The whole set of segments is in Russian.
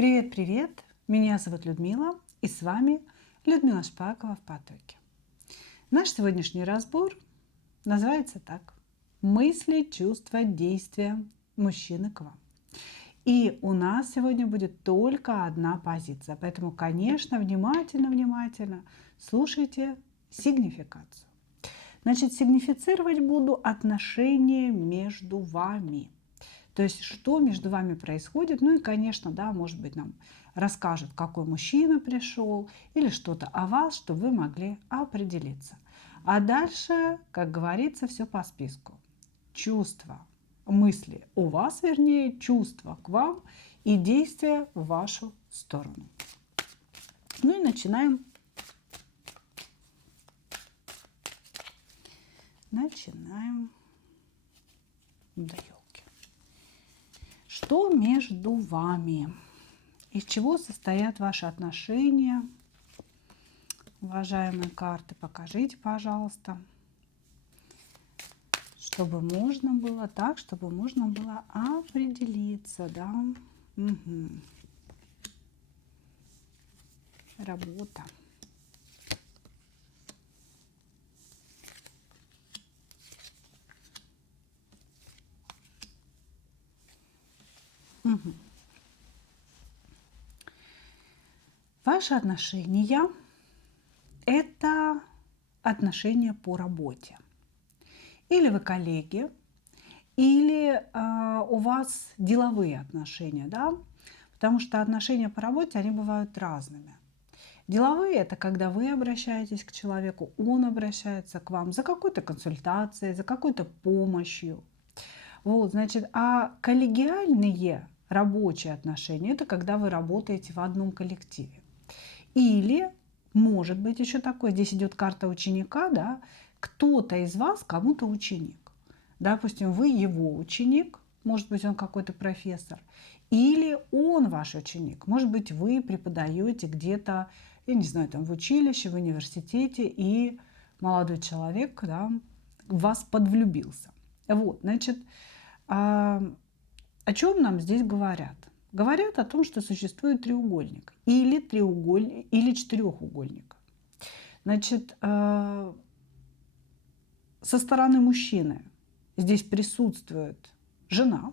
Привет-привет! Меня зовут Людмила, и с вами Людмила Шпакова в потоке. Наш сегодняшний разбор называется так: мысли, чувства, действия мужчины к вам. И у нас сегодня будет только одна позиция, поэтому, конечно, внимательно слушайте сигнификацию. Значит, сигнифицировать буду отношения между вами. То есть, что между вами происходит. Ну и, конечно, да, может быть, нам расскажет, какой мужчина пришел или что-то о вас, чтобы вы могли определиться. А дальше, как говорится, все по списку. Чувства, мысли у вас, вернее, чувства к вам и действия в вашу сторону. Ну и начинаем. Да елки. Что между вами? Из чего состоят ваши отношения? Уважаемые карты, покажите, пожалуйста, чтобы можно было определиться, да? Угу. Работа. Угу. Ваши отношения – это отношения по работе. Или вы коллеги, или у вас деловые отношения, да? Потому что отношения по работе, они бывают разными. Деловые – это когда вы обращаетесь к человеку, он обращается к вам за какой-то консультацией, за какой-то помощью. Вот, значит, а коллегиальные рабочие отношения – это когда вы работаете в одном коллективе. Или, может быть, еще такое, здесь идет карта ученика, да, кто-то из вас кому-то ученик. Допустим, вы его ученик, может быть, он какой-то профессор, или он ваш ученик. Может быть, вы преподаете где-то, я не знаю, там в училище, в университете, и молодой человек, да, в вас подвлюбился. Вот, значит, о чем нам здесь говорят? Говорят о том, что существует треугольник или четырехугольник. Значит, со стороны мужчины здесь присутствует жена,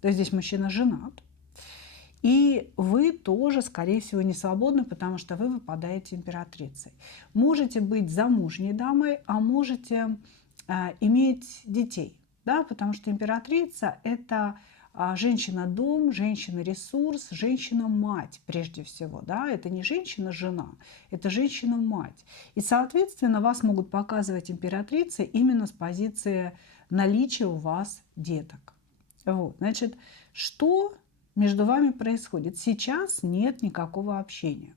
то есть здесь мужчина женат, и вы тоже, скорее всего, не свободны, потому что вы выпадаете императрицей. Можете быть замужней дамой, а можете иметь детей, да, потому что императрица – это женщина-дом, женщина-ресурс, женщина-мать прежде всего. Да? Это не женщина-жена, это женщина-мать. И, соответственно, вас могут показывать императрицы именно с позиции наличия у вас деток. Вот. Значит, что между вами происходит? Сейчас нет никакого общения.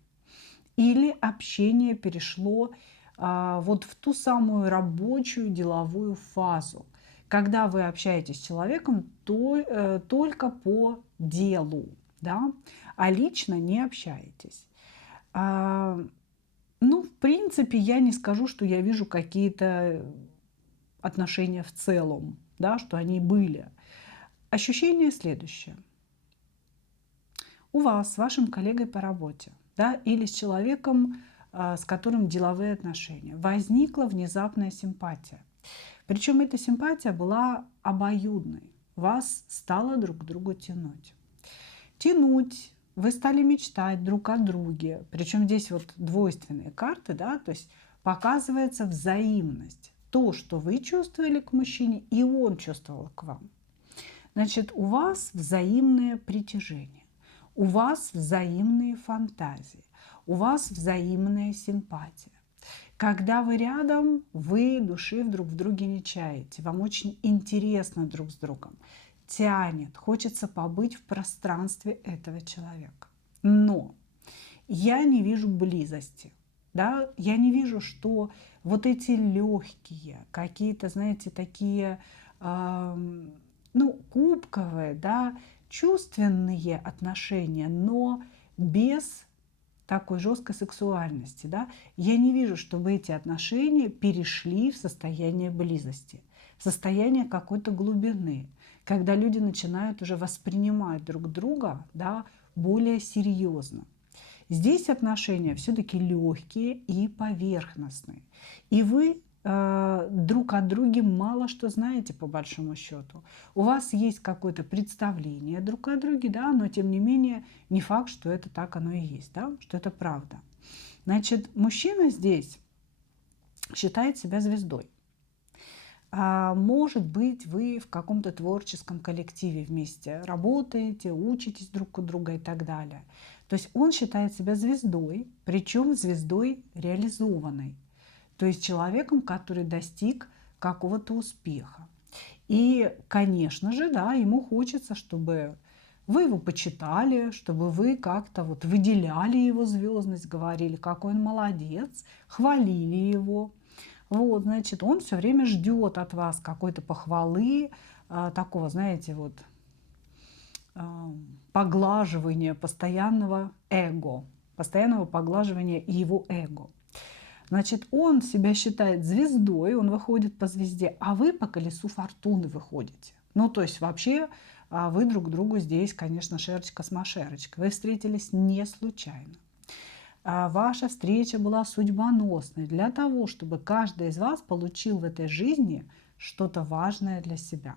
Или общение перешло вот в ту самую рабочую деловую фазу, когда вы общаетесь с человеком только по делу, да, а лично не общаетесь. Ну, в принципе, я не скажу, что я вижу какие-то отношения в целом, да, что они были. Ощущение следующее. У вас с вашим коллегой по работе, да, или с человеком, с которым деловые отношения, возникла внезапная симпатия. Причем эта симпатия была обоюдной. Вас стало друг к другу тянуть. Тянуть, вы стали мечтать друг о друге. Причем здесь вот двойственные карты, да, то есть показывается взаимность. То, что вы чувствовали к мужчине, и он чувствовал к вам. Значит, у вас взаимное притяжение, у вас взаимные фантазии, у вас взаимная симпатия. Когда вы рядом, вы души друг в друге не чаете, вам очень интересно друг с другом, тянет, хочется побыть в пространстве этого человека. Но я не вижу близости, да? Я не вижу, что вот эти легкие, какие-то, знаете, такие, кубковые, да, чувственные отношения, но без такой жесткой сексуальности, да, я не вижу, чтобы эти отношения перешли в состояние близости, в состояние какой-то глубины, когда люди начинают уже воспринимать друг друга, да, более серьезно. Здесь отношения все-таки легкие и поверхностные. И вы друг о друге мало что знаете, по большому счету. У вас есть какое-то представление друг о друге, да, но тем не менее не факт, что это так оно и есть, да, что это правда. Значит, мужчина здесь считает себя звездой. Может быть, вы в каком-то творческом коллективе вместе работаете, учитесь друг у друга и так далее. То есть он считает себя звездой, причем звездой реализованной. То есть человеком, который достиг какого-то успеха. И, конечно же, да, ему хочется, чтобы вы его почитали, чтобы вы как-то вот выделяли его звездность, говорили, какой он молодец, хвалили его. Вот, значит, он все время ждет от вас какой-то похвалы, такого, знаете, вот поглаживания постоянного эго, постоянного поглаживания его эго. Значит, он себя считает звездой, он выходит по звезде, а вы по колесу фортуны выходите. Ну, то есть вообще вы друг другу здесь, конечно, шерочка с машерочкой. Вы встретились не случайно. Ваша встреча была судьбоносной для того, чтобы каждый из вас получил в этой жизни что-то важное для себя.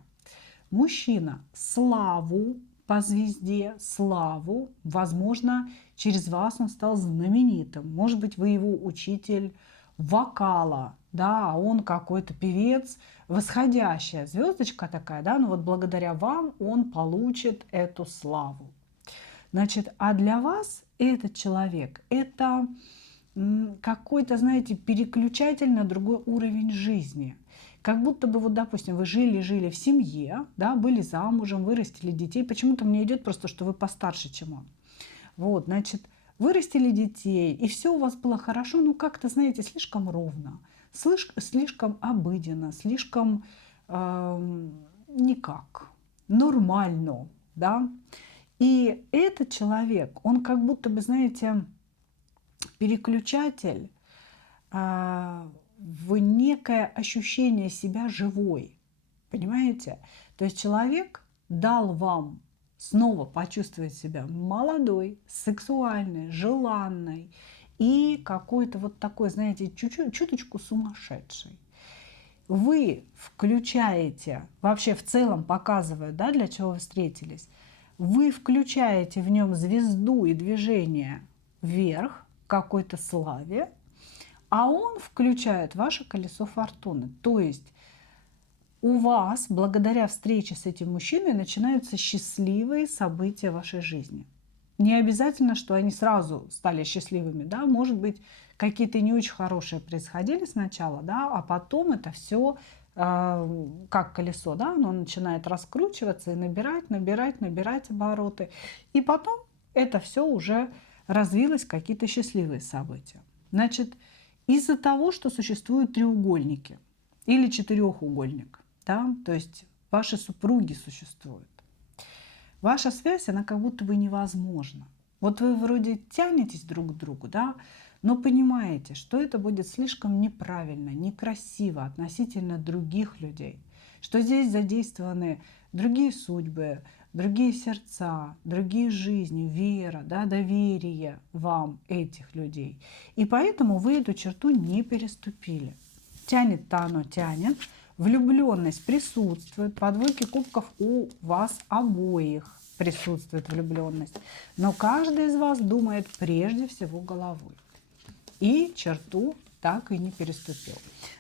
Мужчина славу по звезде, славу, возможно, через вас он стал знаменитым. Может быть, вы его учитель вокала, да, а он какой-то певец, восходящая звездочка такая, да, но вот благодаря вам он получит эту славу. Значит, а для вас этот человек – это какой-то, знаете, переключатель на другой уровень жизни. Как будто бы, вот, допустим, вы жили в семье, да, были замужем, вырастили детей. Почему-то мне идет просто, что вы постарше, чем он. Вот, значит, вырастили детей, и все у вас было хорошо, ну как-то, знаете, слишком ровно, слишком обыденно, слишком никак, нормально, да. И этот человек, он как будто бы, знаете, переключатель в некое ощущение себя живой. Понимаете? То есть человек дал вам снова почувствовать себя молодой, сексуальной, желанной и какой-то вот такой, знаете, чуть-чуть, чуточку сумасшедшей. Вы включаете, вообще в целом показывая, да, для чего вы встретились, вы включаете в нем звезду и движение вверх, к какой-то славе, а он включает ваше колесо фортуны. То есть у вас, благодаря встрече с этим мужчиной, начинаются счастливые события в вашей жизни. Не обязательно, что они сразу стали счастливыми, да, может быть, какие-то не очень хорошие происходили сначала, да, а потом это все как колесо, да, оно начинает раскручиваться и набирать обороты. И потом это все уже развилось в какие-то счастливые события. Значит, из-за того, что существуют треугольники или четырехугольник, да, то есть ваши супруги существуют, ваша связь, она как будто бы невозможна. Вот вы вроде тянетесь друг к другу, да, но понимаете, что это будет слишком неправильно, некрасиво относительно других людей, что здесь задействованы другие судьбы, другие сердца, другие жизни, вера, да, доверие вам этих людей. И поэтому вы эту черту не переступили. Тянет-то оно тянет, влюбленность присутствует, по двойке кубков у вас обоих присутствует влюбленность. Но каждый из вас думает прежде всего головой. И черту так и не переступил.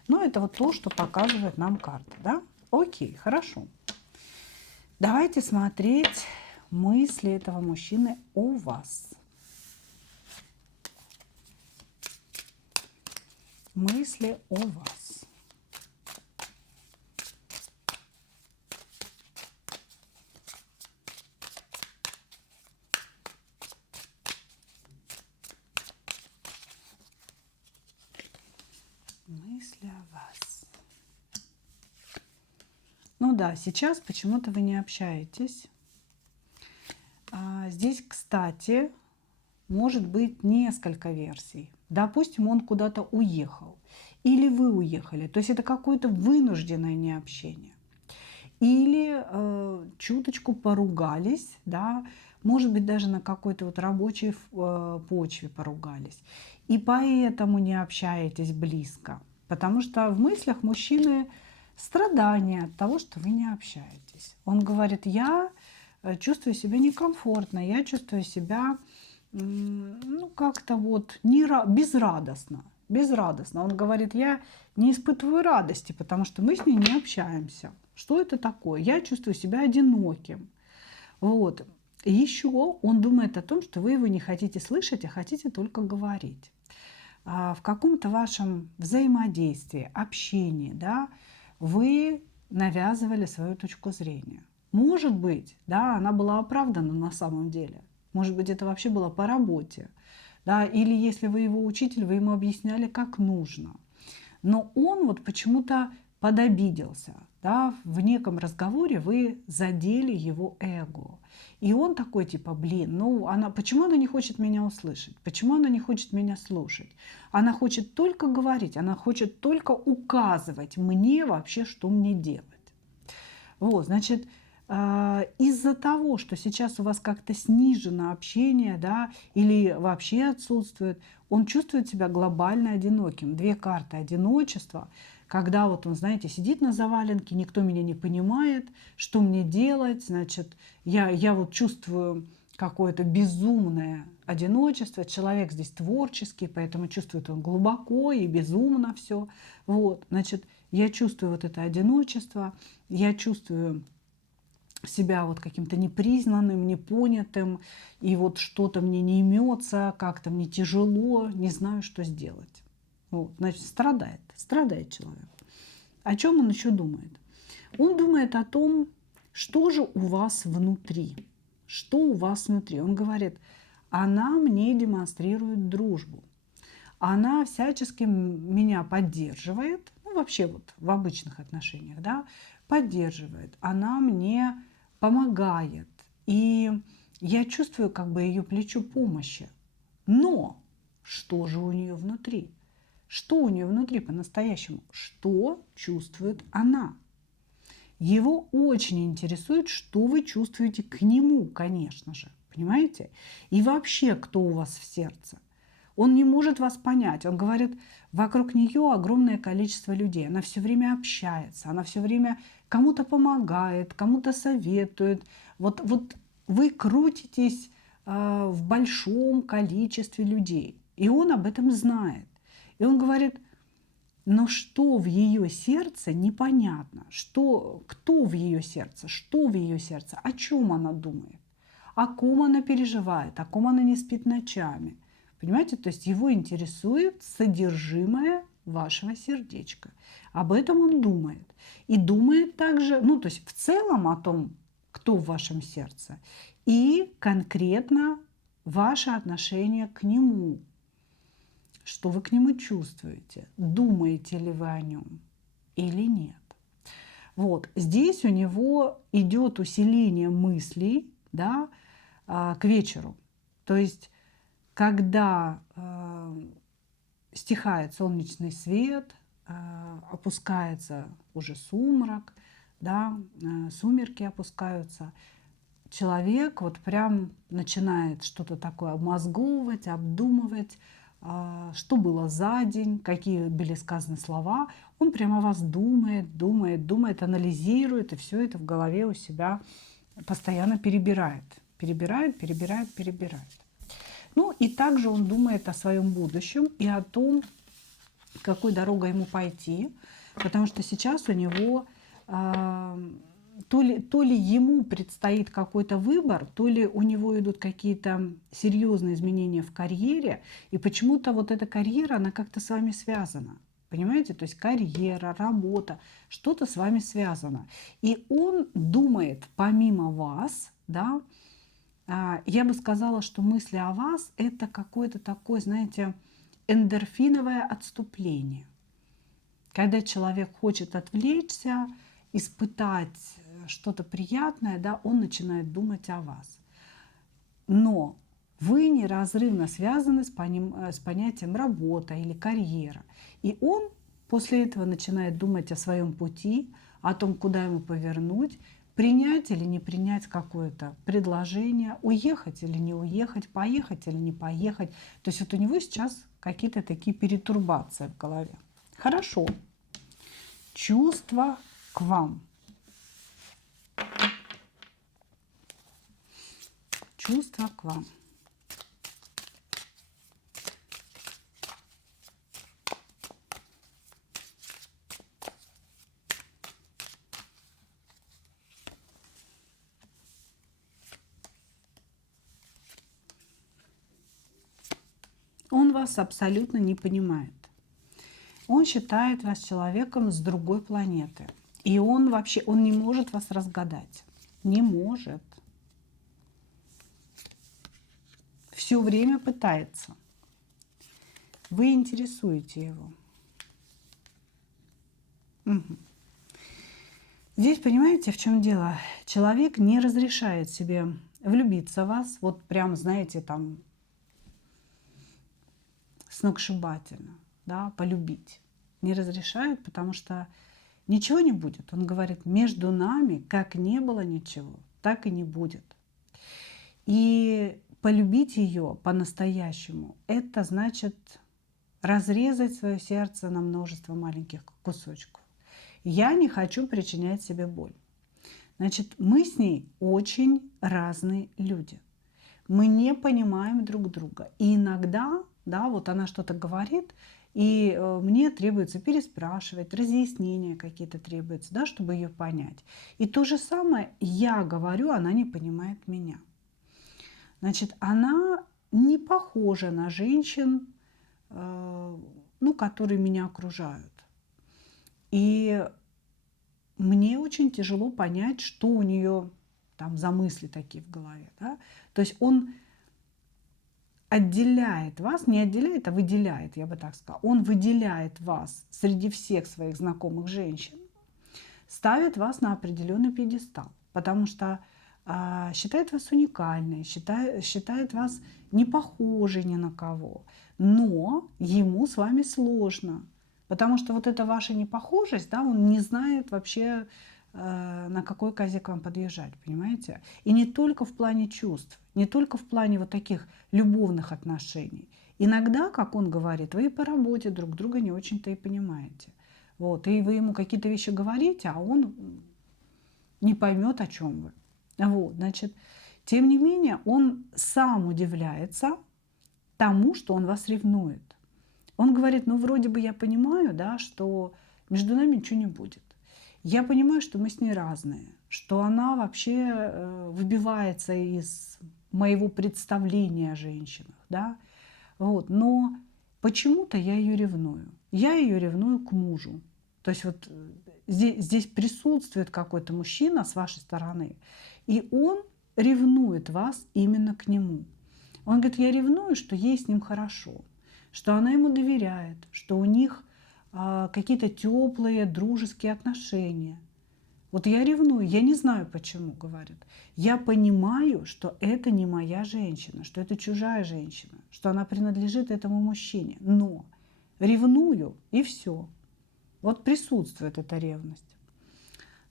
Но это вот то, что показывает нам карта, да? Окей, хорошо. Давайте смотреть мысли этого мужчины о вас. Мысли о вас. Мысли о вас. Ну да, сейчас почему-то вы не общаетесь. Здесь, кстати, может быть несколько версий. Допустим, он куда-то уехал. Или вы уехали. То есть это какое-то вынужденное необщение. или чуточку поругались, да, может быть, даже на какой-то вот рабочей почве поругались. И поэтому не общаетесь близко. Потому что в мыслях мужчины страдания от того, что вы не общаетесь. Он говорит, я чувствую себя некомфортно, я чувствую себя ну, как-то вот безрадостно. Безрадостно. Он говорит, я не испытываю радости, потому что мы с ней не общаемся. Что это такое? Я чувствую себя одиноким. Вот. Еще он думает о том, что вы его не хотите слышать, а хотите только говорить. В каком-то вашем взаимодействии, общении, да, вы навязывали свою точку зрения. Может быть, да, она была оправдана на самом деле. Может быть, это вообще было по работе. Да, или если вы его учитель, вы ему объясняли, как нужно. Но он вот почему-то подобиделся. Да, в неком разговоре вы задели его эго. И он такой типа, блин, ну почему она не хочет меня услышать? Почему она не хочет меня слушать? Она хочет только говорить, она хочет только указывать мне вообще, что мне делать. Вот, значит, из-за того, что сейчас у вас как-то снижено общение, да, или вообще отсутствует, он чувствует себя глобально одиноким. 2 карты одиночества, когда вот он, знаете, сидит на заваленке, никто меня не понимает, что мне делать, значит, я вот чувствую какое-то безумное одиночество. Человек здесь творческий, поэтому чувствует он глубоко и безумно все. Вот, значит, я чувствую вот это одиночество, я чувствую себя вот каким-то непризнанным, непонятым, и вот что-то мне не имется, как-то мне тяжело, не знаю, что сделать. Вот, значит, страдает человек. О чем он еще думает? Он думает о том, что же у вас внутри. Что у вас внутри? Он говорит, она мне демонстрирует дружбу. Она всячески меня поддерживает, ну вообще вот в обычных отношениях, да, поддерживает. Она мне помогает. И я чувствую как бы ее плечо помощи. Но что же у нее внутри? Что у нее внутри по-настоящему? Что чувствует она? Его очень интересует, что вы чувствуете к нему, конечно же. Понимаете? И вообще, кто у вас в сердце. Он не может вас понять. Он говорит, вокруг нее огромное количество людей. Она все время общается, она все время кому-то помогает, кому-то советует. Вот вы крутитесь в большом количестве людей. И он об этом знает. И он говорит, но что в ее сердце непонятно. Кто в ее сердце, что в ее сердце, о чем она думает, о ком она переживает, о ком она не спит ночами. Понимаете, то есть его интересует содержимое вашего сердечка. Об этом он думает. И думает также, ну то есть в целом о том, кто в вашем сердце, и конкретно ваше отношение к нему. Что вы к нему чувствуете? Думаете ли вы о нем или нет? Вот здесь у него идет усиление мыслей, да, к вечеру. То есть когда стихает солнечный свет, опускается уже сумрак, да, сумерки опускаются, человек вот прям начинает что-то такое обмозговывать, обдумывать, что было за день, какие были сказаны слова. Он прямо о вас думает, анализирует, и все это в голове у себя постоянно перебирает. Ну и также он думает о своем будущем и о том, какой дорогой ему пойти, потому что сейчас у него то ли ему предстоит какой-то выбор, то ли у него идут какие-то серьезные изменения в карьере, и почему-то вот эта карьера, она как-то с вами связана. Понимаете? То есть карьера, работа, что-то с вами связано. И он думает помимо вас, да, я бы сказала, что мысли о вас – это какое-то такое, знаете, эндорфиновое отступление. Когда человек хочет отвлечься, испытать что-то приятное, да, он начинает думать о вас. Но вы неразрывно связаны с понятием работа или карьера. И он после этого начинает думать о своем пути, о том, куда ему повернуть, принять или не принять какое-то предложение, уехать или не уехать, поехать или не поехать. То есть вот у него сейчас какие-то такие перетурбации в голове. Хорошо. Чувства к вам. Чувства к вам. Он вас абсолютно не понимает. Он считает вас человеком с другой планеты. И он вообще, он не может вас разгадать. Не может. Все время пытается. Вы интересуете его. Угу. Здесь, понимаете, в чем дело? Человек не разрешает себе влюбиться в вас, вот прям, знаете, там, сногсшибательно, да, полюбить. Не разрешает, потому что ничего не будет. Он говорит, между нами как не было ничего, так и не будет. И полюбить ее по-настоящему, это значит разрезать свое сердце на множество маленьких кусочков. Я не хочу причинять себе боль. Значит, мы с ней очень разные люди. Мы не понимаем друг друга. И иногда, да, вот она что-то говорит, и мне требуется переспрашивать, разъяснения какие-то требуются, да, чтобы ее понять. И то же самое я говорю, она не понимает меня. Значит, она не похожа на женщин, ну, которые меня окружают. И мне очень тяжело понять, что у нее там за мысли такие в голове. Да? То есть он отделяет вас, не отделяет, а выделяет, я бы так сказала. Он выделяет вас среди всех своих знакомых женщин, ставит вас на определенный пьедестал, потому что считает вас уникальной, считает вас не похожей ни на кого. Но ему с вами сложно, потому что вот эта ваша непохожесть, да, он не знает вообще, на какой козе к вам подъезжать, понимаете? И не только в плане чувств, не только в плане вот таких любовных отношений. Иногда, как он говорит, вы и по работе друг друга не очень-то и понимаете. Вот, и вы ему какие-то вещи говорите, а он не поймет, о чем вы. Вот, значит, тем не менее, он сам удивляется тому, что он вас ревнует. Он говорит, ну, вроде бы я понимаю, да, что между нами ничего не будет. Я понимаю, что мы с ней разные, что она вообще выбивается из моего представления о женщинах, да, вот, но почему-то я ее ревную. Я ее ревную к мужу. То есть вот здесь присутствует какой-то мужчина с вашей стороны, и он ревнует вас именно к нему. Он говорит, я ревную, что ей с ним хорошо, что она ему доверяет, что у них какие-то теплые дружеские отношения. Вот я ревную, я не знаю почему, говорит. Я понимаю, что это не моя женщина, что это чужая женщина, что она принадлежит этому мужчине. Но ревную, и все. Вот присутствует эта ревность.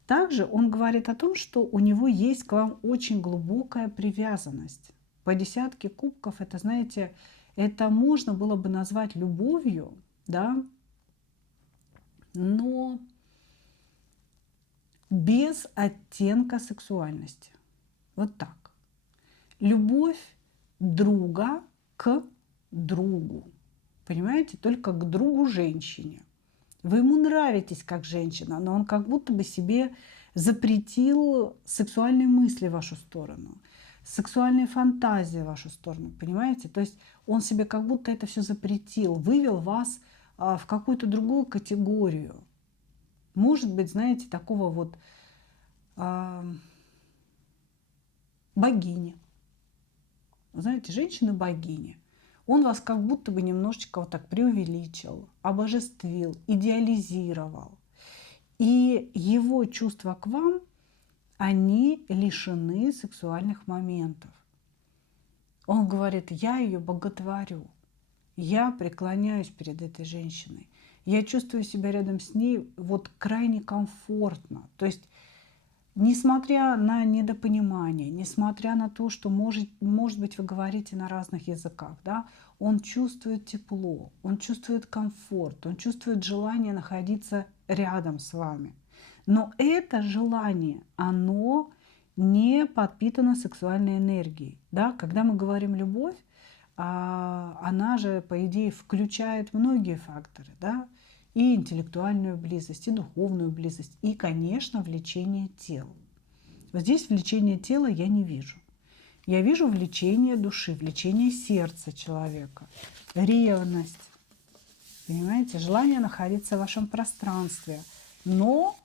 Также он говорит о том, что у него есть к вам очень глубокая привязанность. По десятке кубков, это, знаете, это можно было бы назвать любовью, да, но без оттенка сексуальности. Вот так. Любовь друга к другу. Понимаете? Только к другу женщине. Вы ему нравитесь как женщина, но он как будто бы себе запретил сексуальные мысли в вашу сторону, сексуальные фантазии в вашу сторону, понимаете? То есть он себе как будто это все запретил, вывел вас в какую-то другую категорию. Может быть, знаете, такого вот богини. Знаете, женщина-богиня. Он вас как будто бы немножечко вот так преувеличил, обожествил, идеализировал. И его чувства к вам, они лишены сексуальных моментов. Он говорит, я ее боготворю, я преклоняюсь перед этой женщиной, я чувствую себя рядом с ней вот крайне комфортно. То есть, несмотря на недопонимание, несмотря на то, что может быть вы говорите на разных языках, да, он чувствует тепло, он чувствует комфорт, он чувствует желание находиться рядом с вами. Но это желание, оно не подпитана сексуальной энергией. Да? Когда мы говорим «любовь», она же, по идее, включает многие факторы. Да? И интеллектуальную близость, и духовную близость, и, конечно, влечение телом. Вот здесь влечение тела я не вижу. Я вижу влечение души, влечение сердца человека, ревность, понимаете, желание находиться в вашем пространстве, но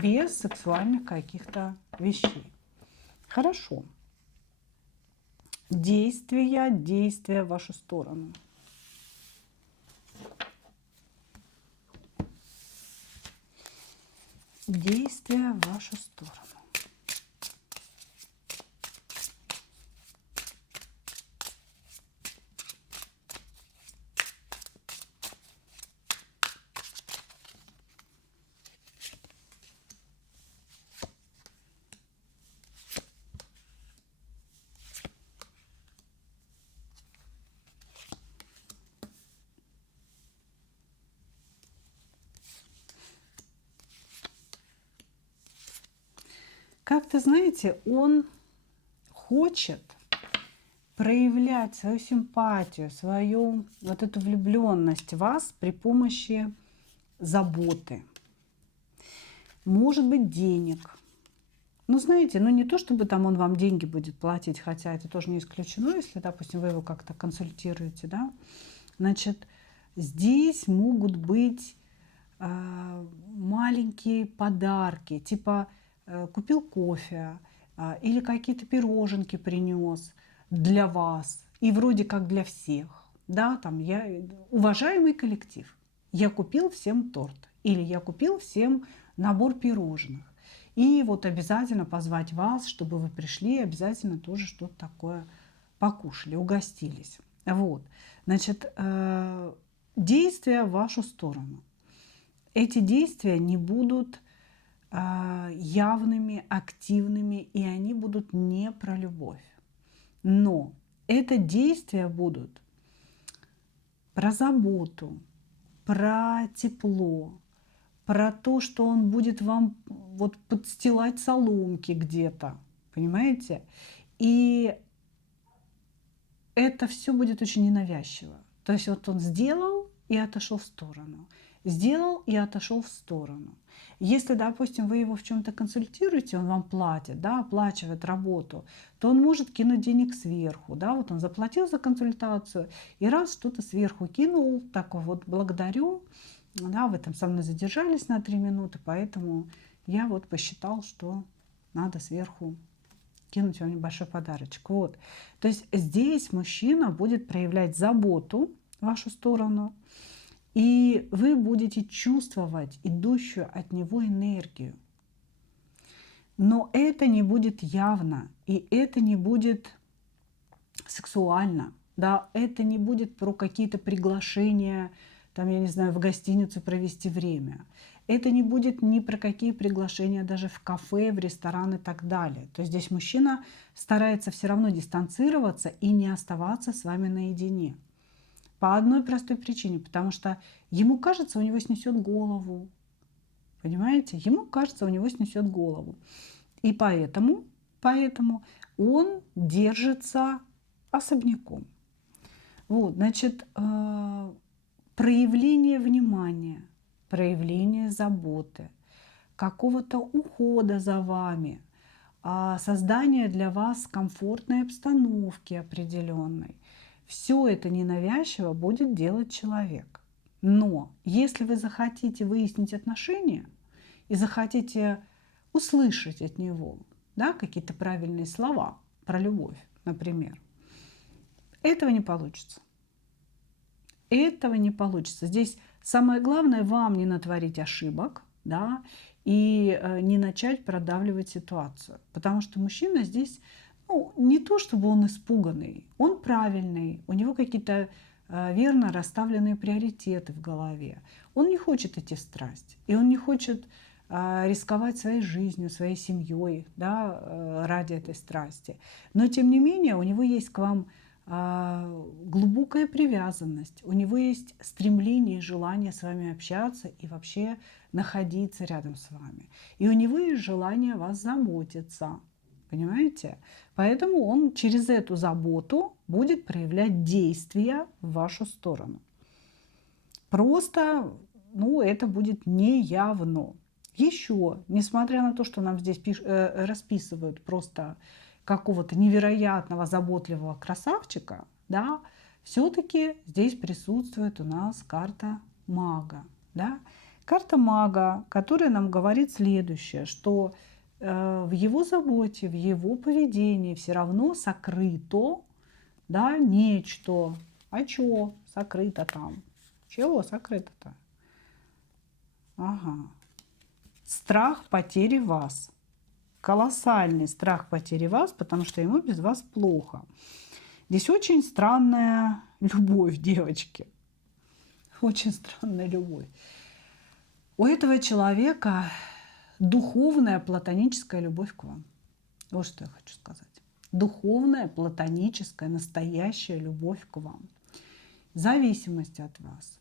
без сексуальных каких-то вещей. Хорошо. Действия в вашу сторону. Действия в вашу сторону. Как-то, знаете, он хочет проявлять свою симпатию, свою вот эту влюбленность в вас при помощи заботы. Может быть, денег. Ну, знаете, ну не то, чтобы там он вам деньги будет платить, хотя это тоже не исключено, если, допустим, вы его как-то консультируете, да. Значит, здесь могут быть маленькие подарки, типа купил кофе или какие-то пироженки принес для вас, и вроде как для всех, да, там уважаемый коллектив, я купил всем торт, или я купил всем набор пирожных, и вот обязательно позвать вас, чтобы вы пришли, обязательно тоже что-то такое покушали, угостились. Вот, значит, действия в вашу сторону. Эти действия не будут явными, активными, и они будут не про любовь. Но это действия будут про заботу, про тепло, про то, что он будет вам вот подстилать соломки где-то, понимаете? И это все будет очень ненавязчиво. То есть вот он сделал и отошел в сторону. Сделал и отошел в сторону. Если, допустим, вы его в чем-то консультируете, он вам платит, да, оплачивает работу, то он может кинуть денег сверху. Да, вот он заплатил за консультацию и раз что-то сверху кинул, такой вот благодарю, да, вы там со мной задержались на 3 минуты, поэтому я вот посчитал, что надо сверху кинуть вам небольшой подарочек. Вот. То есть здесь мужчина будет проявлять заботу в вашу сторону, и вы будете чувствовать идущую от него энергию. Но это не будет явно, и это не будет сексуально, да, это не будет про какие-то приглашения, там, я не знаю, в гостиницу провести время. Это не будет ни про какие приглашения даже в кафе, в ресторан и так далее. То есть здесь мужчина старается все равно дистанцироваться и не оставаться с вами наедине. По одной простой причине, потому что ему кажется, у него снесет голову. Понимаете? Ему кажется, у него снесет голову. И поэтому он держится особняком. Вот, значит, проявление внимания, проявление заботы, какого-то ухода за вами, создание для вас комфортной обстановки определенной. Все это ненавязчиво будет делать человек. Но если вы захотите выяснить отношения и захотите услышать от него, да, какие-то правильные слова про любовь, например, этого не получится. Этого не получится. Здесь самое главное вам не натворить ошибок, да, и не начать продавливать ситуацию. Потому что мужчина здесь, ну, не то чтобы он испуганный, он правильный, у него какие-то верно расставленные приоритеты в голове. Он не хочет идти в страсть, и он не хочет рисковать своей жизнью, своей семьей, да, ради этой страсти. Но тем не менее у него есть к вам глубокая привязанность, у него есть стремление и желание с вами общаться и вообще находиться рядом с вами. И у него есть желание о вас заботиться. Понимаете? Поэтому он через эту заботу будет проявлять действия в вашу сторону. Просто, это будет неявно. Еще, несмотря на то, что нам здесь расписывают просто какого-то невероятного заботливого красавчика, да, все-таки здесь присутствует у нас карта мага. Да? Карта мага, которая нам говорит следующее, что в его заботе, в его поведении все равно сокрыто, да, нечто. А что сокрыто там? Чего сокрыто-то? Ага. Страх потери вас. Колоссальный страх потери вас, потому что ему без вас плохо. Здесь очень странная любовь, девочки. Очень странная любовь. У этого человека духовная платоническая любовь к вам. Вот что я хочу сказать. Духовная, платоническая, настоящая любовь к вам. Зависимость от вас.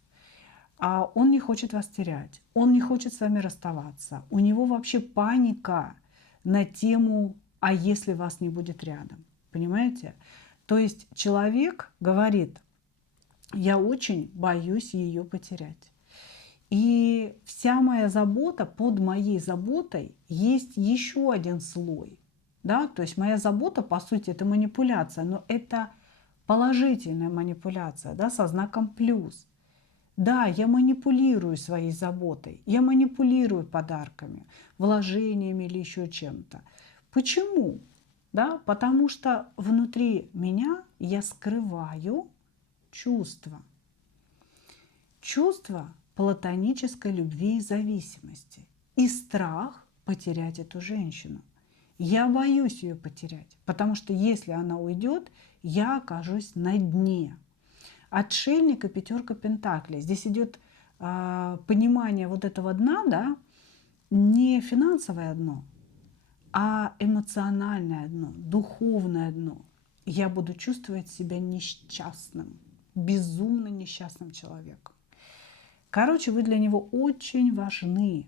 А он не хочет вас терять. Он не хочет с вами расставаться. У него вообще паника на тему «а если вас не будет рядом?». Понимаете? То есть человек говорит: я очень боюсь ее потерять. И вся моя забота, под моей заботой есть еще один слой. Да? То есть моя забота, по сути, это манипуляция, но это положительная манипуляция, да, со знаком плюс. Да, я манипулирую своей заботой, я манипулирую подарками, вложениями или еще чем-то. Почему? Да, потому что внутри меня я скрываю чувства. Чувства платонической любви и зависимости. И страх потерять эту женщину. Я боюсь ее потерять, потому что если она уйдет, я окажусь на дне. Отшельник и пятерка пентаклей. Здесь идет понимание вот этого дна, да, не финансовое дно, а эмоциональное дно, духовное дно. Я буду чувствовать себя несчастным, безумно несчастным человеком. Короче, вы для него очень важны,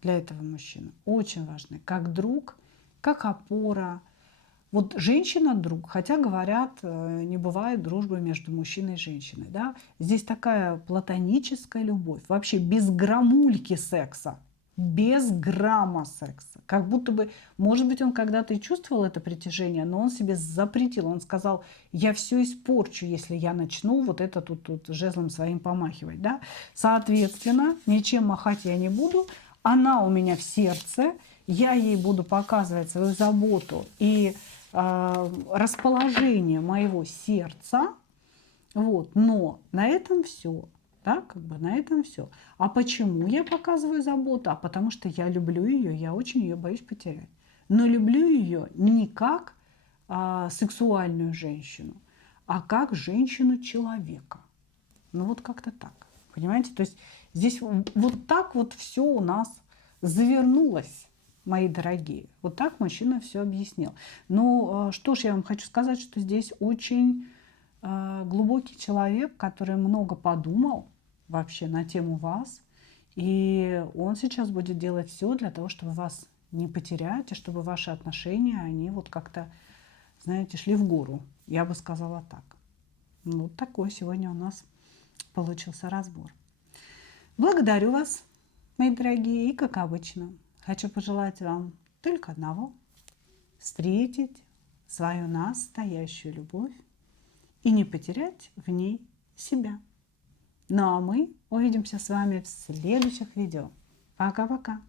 для этого мужчины, очень важны, как друг, как опора. Вот женщина-друг, хотя говорят, не бывает дружбы между мужчиной и женщиной. Да? Здесь такая платоническая любовь, вообще без грамульки секса, без грамма секса. Как будто бы, может быть, он когда-то и чувствовал это притяжение, но он себе запретил. Он сказал: я все испорчу, если я начну вот это тут жезлом своим помахивать. Да? Соответственно, ничем махать я не буду. Она у меня в сердце, я ей буду показывать свою заботу и расположение моего сердца, вот, но на этом все, да, как бы на этом все. А почему я показываю заботу? А потому что я люблю ее, я очень ее боюсь потерять. Но люблю ее не как сексуальную женщину, а как женщину-человека. Ну вот как-то так, понимаете? То есть здесь вот так вот все у нас завернулось. Мои дорогие, вот так мужчина все объяснил. Ну, что ж, я вам хочу сказать, что здесь очень глубокий человек, который много подумал вообще на тему вас. И он сейчас будет делать все для того, чтобы вас не потерять, и чтобы ваши отношения, они вот как-то, знаете, шли в гору. Я бы сказала так. Ну, вот такой сегодня у нас получился разбор. Благодарю вас, мои дорогие, и как обычно, хочу пожелать вам только одного – встретить свою настоящую любовь и не потерять в ней себя. Ну а мы увидимся с вами в следующих видео. Пока-пока!